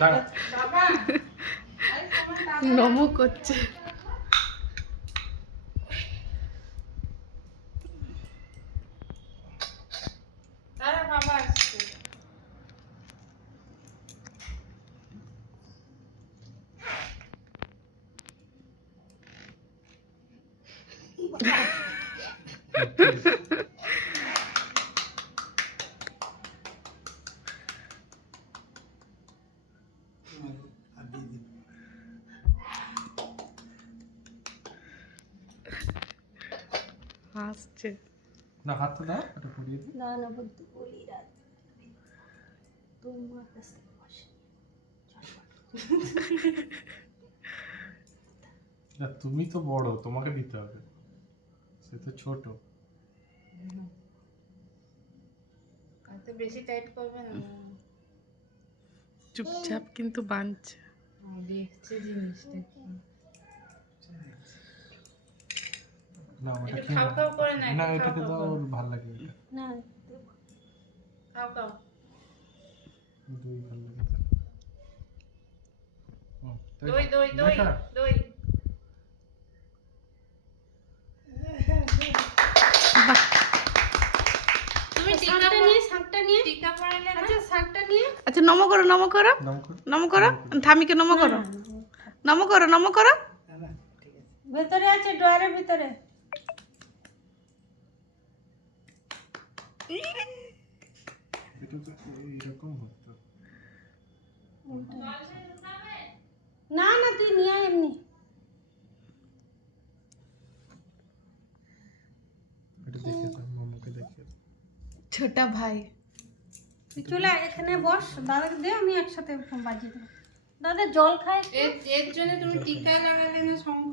বাবা নমো করছে। দাঁড়া বাবা আসছে। হাসছে। না হাতটা দাও, এটা পরিয়ে দিই। না না বলতে বলি রাত তোমার কাছে বসে না তুমি তো বড়, তোমাকে দিতে হবে, সে তো ছোট। এত বেশি টাইট করবে না। চুপচাপ কিন্তু বাঁধছে। দেখছে জিনিসটা কি। না ওটা একটু কি খাও খাও করে না, না একটু এটাকে খাও দাও, খাও ওর করে। ভালো লাগে এটা। না খাও খাও। দুই ভালো লাগে তার। হুম, তাই দই তো? দই দই খা? দই। তুমি টিকা শাকটা নিয়ে টিকা পরাইলে না? আচ্ছা শাকটা নিয়ে আচ্ছা নমো করো, নমো করো, নাম কর। নমো করো। ঠামিকে নমো করো, নমো করো, নমো করো। ভেতরে আছে ড্রয়ারের ভিতরে এটা তো এইরকম হতো। না না তুই নিয়ে আয় এমনি এটা দেখে দাও, মামাকে দেখে দাও। ছোটা ভাই। তুই চলে আয়, এখানে বস দাদাকে দে আমি একসাথে বাজিয়ে দেবো দাদা জল খায় এর জন্য তুমি টিকা লাগালে না শঙ্খ